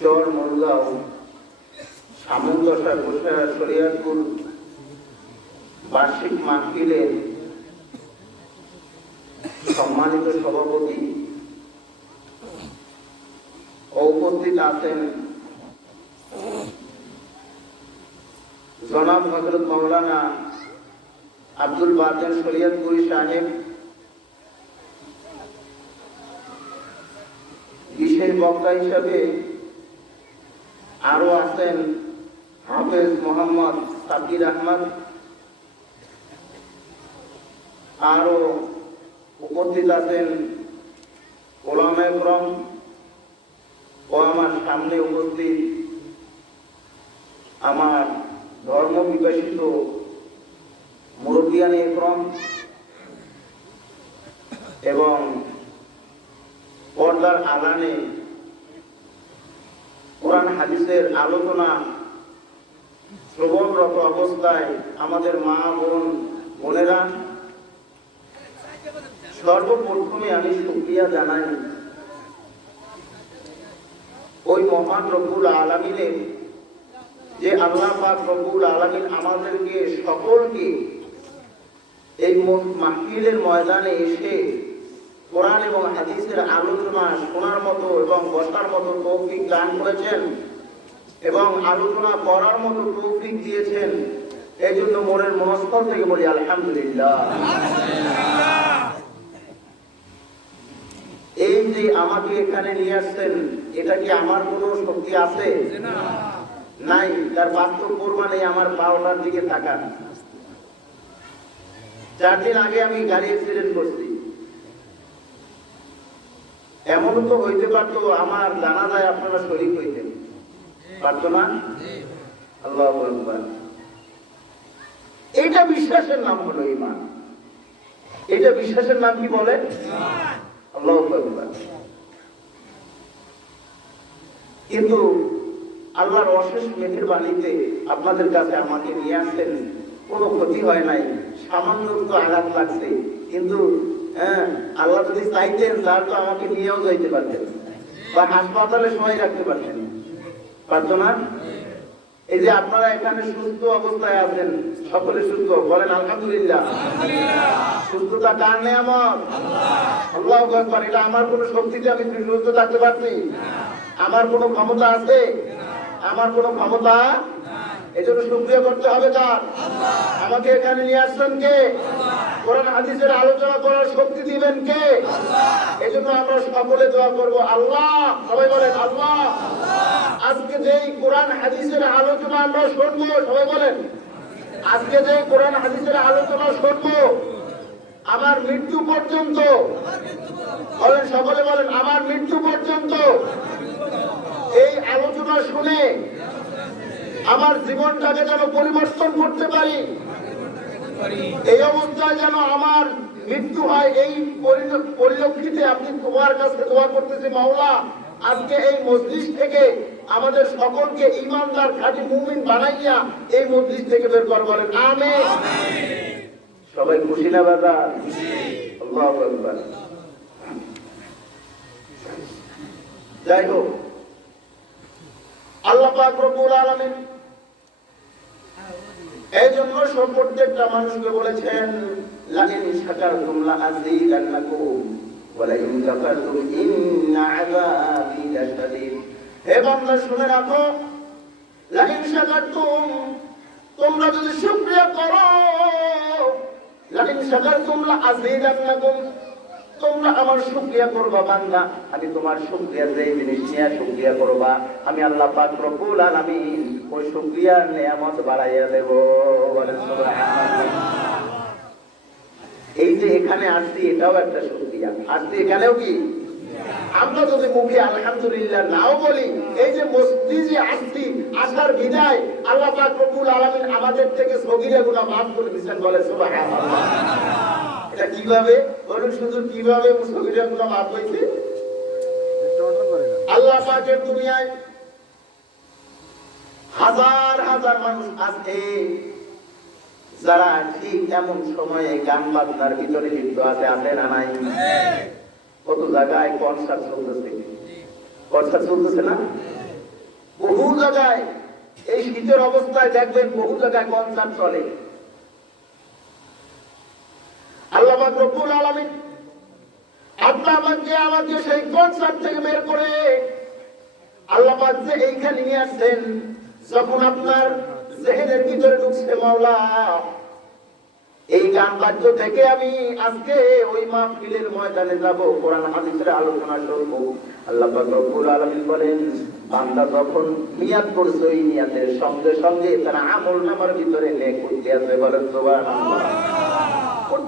চর মুরগাঁও সামন্তসা গোসা শরিয়ারপুর বার্ষিক মাহফিলের সম্মানিত সভাপতি উপস্থিত আছেন জনাব হজরত মৌলানা আব্দুল বাতেন শরিয়তপুরি সাহেব বক্তা হিসাবে আরও আছেন হাফেজ মোহাম্মদ সাকির আহমদ। আরও উপস্থিত আছেন ওলামা ও আমার সামনে উপস্থিত আমার ধর্ম বিকশিত মুরব্বিয়ান একরম এবং পর্দার আলানে কোরআন হাদিসের আলোচনা শ্রবণরত অবস্থায় আমাদের মা, বোন, বোনেরা সর্বপ্রথমে আমি শুক্রিয়া জানাই ওই মহান রব্বুল আলমিনের যে আল্লাহ পাক রব্বুল আলমিন আমাদেরকে সকলকে এই মাহফিলের ময়দানে এসে কোরআন এবং হাদিসের আলোচনা শোনার মতো এবং বসার মতো তৌফিক দান করেছেন এবং আলোচনা করার মতো তৌফিক দিয়েছেন। এই জন্য মনের মনস্থল থেকে বলি, আলহামদুলিল্লাহ। এই যে আমাকে এখানে নিয়ে আসছেন, এটা কি আমার কোনো শক্তি আছে? নাই, তার বাস্তব প্রমাণে আমার পাওনার দিকে তাকান। চার দিন আগে আমি গাড়ি অ্যাক্সিডেন্ট করছি এমন তো হইতে পারতো আমার জানা যায় আপনারা শরীর হইতেন। পারতো না? আল্লাহ। এইটা বিশ্বাসের নাম হলো ইমান এটা বিশ্বাসের নাম কি বলে? আল্লাহ কিন্তু আল্লাহর অশেষ মেঘের বাণীতে আপনাদের কাছে আমাকে নিয়ে আসছেন কোনো ক্ষতি হয় নাই সামান্য একটু আঘাত লাগছে কিন্তু হ্যাঁ আল্লাহ যদি চাইতেন তার তো আমাকে নিয়েও যাইতে পারতেন। বা হাসপাতালে সময় রাখতে পারতেন। পারতো না? এই যে আপনারা এখানে সুস্থ অবস্থায় আছেন, সকলে সুস্থ, বলেন আলহামদুলিল্লাহ। সুস্থতা কার নেয়ামত? আল্লাহ আকবার, এটা আমার কোনো শক্তিতে আমি সুস্থ থাকতে পারছি? আমার কোনো ক্ষমতা আছে? আমার কোনো ক্ষমতা? এজন্য শুক্রিয়া করতে হবে কার? আমাকে এখানে নিয়ে আসছেন কে? কোরআন হাদিসের আলোচনা করার শক্তি দিবেন কে? এজন্য আমরা সকলে দোয়া করব আল্লাহ সবাই বলেন আল্লাহ। আজকে যেই কোরআন হাদিসের আলোচনা আমরা শুনব সবাই বলেন। আজকে যে কোরআন হাদিসের আলোচনা শুনব আমার মৃত্যু পর্যন্ত। বলেন সকলে বলেন আমার মৃত্যু পর্যন্ত। এই আলোচনা শুনে আমার জীবনটাকে যেন পরিবর্তন করতে পারি। এই অবস্থায় যেন আমার মৃত্যু হয়, এই পরি- পরিলক্ষিতে আপনি তোমার কাছে দোয়া করতেছি, মাওলা। আজকে এই মসজিদ থেকে আমাদের সকলকে ইমানদার, খাঁটি মুমিন বানাইয়া এই মসজিদ থেকে বের কর বলেন আমি সবাই খুশি না, দাদা? যাই হোক, আল্লাহ পাক রব্বুল আলামিন এই জন্য সব প্রত্যেকটা মানুষকে বলেছেন লাইন শাকারতুম লাআযীদান্নাকুম ওয়া লাইন কাফারতুম ইন্না আযাবি লাশাদীদ হে বান্দা, শুনে রাখো লাইন শাকারতুম, তোমরা যদি শুকরিয়া করো লাইন শাকারতুম লাআযীদান্নাকুম তোমরা আমার শুকরিয়া করবা, বান্দা। আমি তোমার শুকরিয়া যে জিনিস নিয়ে শুকরিয়া করবা, আমি আল্লাহ পাক রব্বুল আলামিন ওই শুকরিয়ার নিয়ামত বাড়াইয়া দেব। এই যে এখানে আসছি, এটাও একটা শুকরিয়া। আসছি এখানেও কি? আমরা যদি মুখে আলহামদুলিল্লাহ নাও বলি, এই যে মসজিদে আসছি, আসার বিদায়, আল্লাহ পাক রব্বুল আলামিন আমাদের থেকে সগীরা গুনাহ মাফ করে দিয়েছেন বলে সুবহানাল্লাহ। এটা কীভাবে বলুন শুধু কীভাবে হয়েছে? আল্লাহ পাকের দুনিয়ায় হাজার হাজার মানুষ আছে যারা ঠিক এমন সময়ে গান বাজনার ভিতরে লিপ্ত আছে আছে না নাই? কত জায়গায় কনসার্ট চলতেছে। কথা চলতেছে না? বহু জায়গায় এই শীতের অবস্থায় দেখবেন বহু জায়গায় কনসার্ট চলে। আল্লাহ রব্বুল আলামিন আল্লাহ আমাকে আমাকে সেই কনসার্ট থেকে বের করে আল্লাহ যে এইখানে নিয়ে আসছেন, যখন আপনার জেহেনের ভিতরে ঢুকছে মাওলা, এই গান বাদ্য থেকে আমি আজকে ওই মাহফিলের ময়দানে যাব, কোরআন হাদিসের আলোচনা করব। আল্লাহ পাক রব্বুল আলামিন বলেন, বান্দা যখন নিয়াত করছে, ওই নিয়াতের সঙ্গে সঙ্গে তার আমল নামার ভিতরে নেক করতে আছে বলেন সুবহানাল্লাহ।